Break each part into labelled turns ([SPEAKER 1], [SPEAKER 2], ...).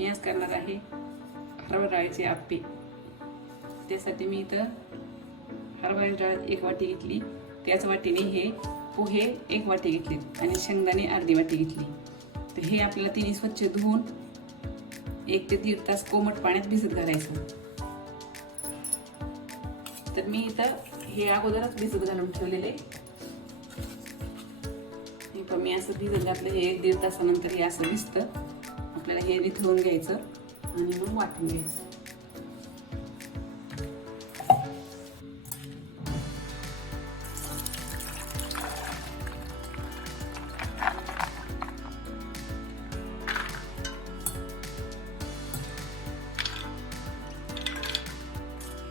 [SPEAKER 1] मी आज करणार आहे हरभरा डाळीचे आप्पे. त्यासाठी मी इथं हरभरा डाळ एक वाटी घेतली. त्याच वाटीने हे पोहे एक वाटी घेतले आणि शेंगदाणे अर्धी वाटी घेतली. तर हे आपल्याला तिने स्वच्छ धुवून एक ते दीड तास कोमट पाण्यात भिजत घालायचं. तर मी इथं हे अगोदरच भिजत घालून ठेवलेले. मी असं भिजत घातलं हे एक दीड तासानंतर हे असं भिजतं. आपल्याला हे निथळून घ्यायचं आणि मग वाटून घ्यायचं.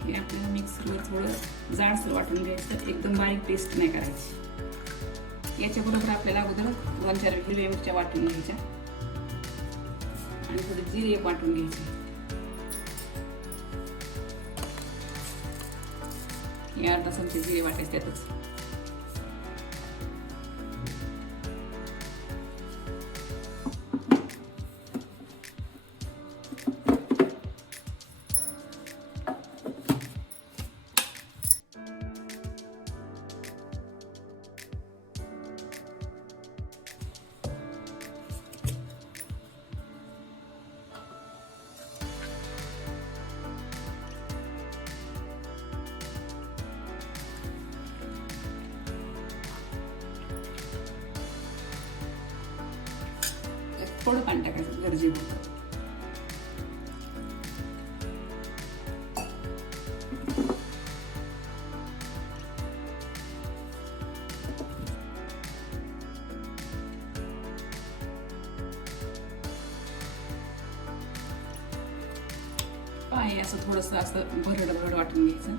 [SPEAKER 1] हे आपल्याला मिक्सरवर थोडं जाडसर वाटून घ्यायचं एकदम बारीक पेस्ट नाही करायची. याच्याबरोबर आपल्याला अगोदर दोन चार हिरव्या मिरच्या वाटून घ्यायच्या. आणि थोडे जिरे वाटून घ्यायचे. हे अर्धा चमचे जिरे वाटायचे त्यातच थोडं पाणी टाकायचं गरजेपुरतं आहे असं थोडंसं असं भरड भरड वाटून घ्यायचं.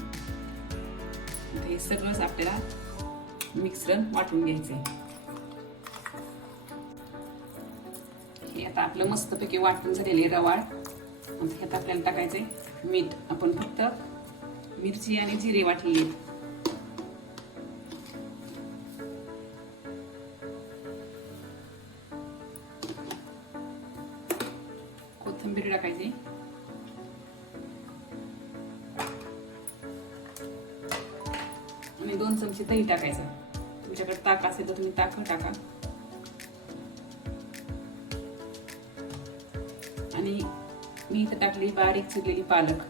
[SPEAKER 1] हे सगळंच आपल्याला मिक्सर वाटून घ्यायचं आता आपलं मस्तपैकी वाटून झालेले रवाळ. आता ह्यात आपल्याला टाकायचंय मीठ. आपण फक्त मिरची आणि जिरे वाटलेली आहेत. कोथिंबीर टाकायची. आणि दोन चमचे दही टाकायचं. तुमच्याकडे ताक असेल तर तुम्ही ताक टाका. आणि मी इथं टाकली बारीक चिरलेली पालक.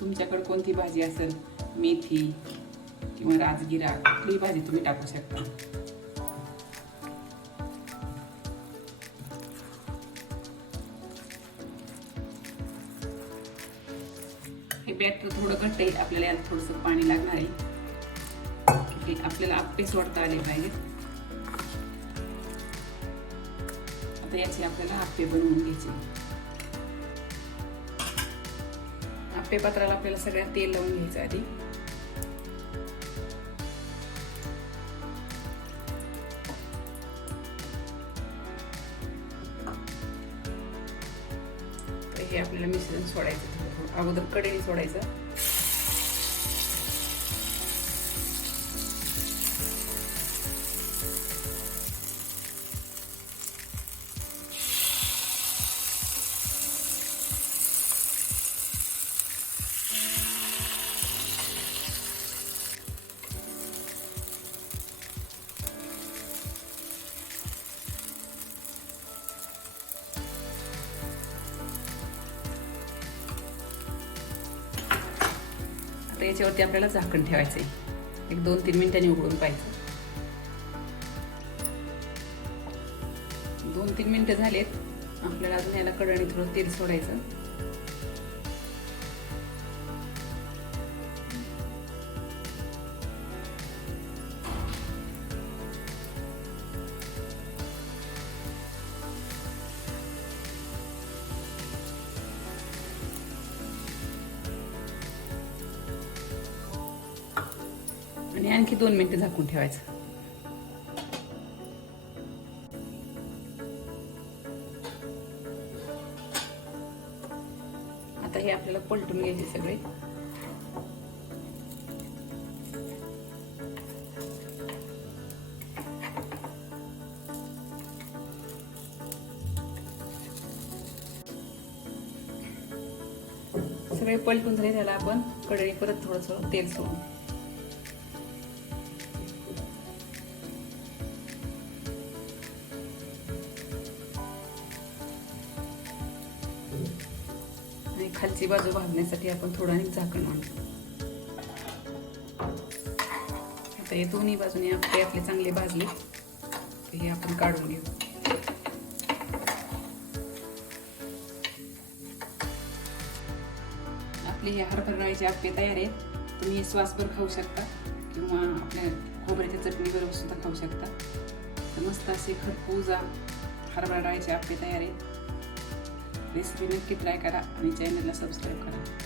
[SPEAKER 1] तुमच्याकडे कोणती भाजी असेल? मेथी किंवा राजगिरा कुठलीही भाजी तुम्ही टाकू शकता? हे बॅटर थोडं घट्ट येईल आपल्याला यात थोडंसं पाणी लागणार आहे. आपल्याला आप्पे सोडता आले पाहिजेत आता याचे आपल्याला आप्पे बनवून घ्यायचे. आप्पे पात्राला आपल्याला सगळ्यात तेल लावून घ्यायचं आधी तर हे आपल्याला मिश्रण सोडायचं अगोदर कडेने सोडायचं तर याच्यावरती आपल्याला झाकण ठेवायचं आहे. एक दोन तीन मिनिटांनी उघडून पाहिजे दोन तीन मिनिटं झालेत. आपल्याला अजून याला कडणी थोडं तेल सोडायचं. आणि आणखी दोन मिनिटं झाकून ठेवायचं. आता हे आपल्याला पलटून घ्यायचे सगळे. सगळे पलटून झाले त्याला आपण कढई परत थोडंसं तेल सोडून. आणि खालची बाजू भाजण्यासाठी आपण थोडं आणि झाकण आणतो. आता हे दोन्ही बाजूने आपले आपले चांगले भाजले. हे आपण काढून घेऊ. आपले हे हरभरा डाळीचे आप्पे तयार आहेत तुम्ही हे श्वासभर खाऊ शकता किंवा आपल्या खोबऱ्याच्या चटणीबरोबर सुद्धा खाऊ शकता. तर मस्त असे खरपूजा हरभरा डाळीचे आपले तयार आहेत रेसिपी नक्की ट्राय करा आणि चॅनलला सबस्क्राईब करा.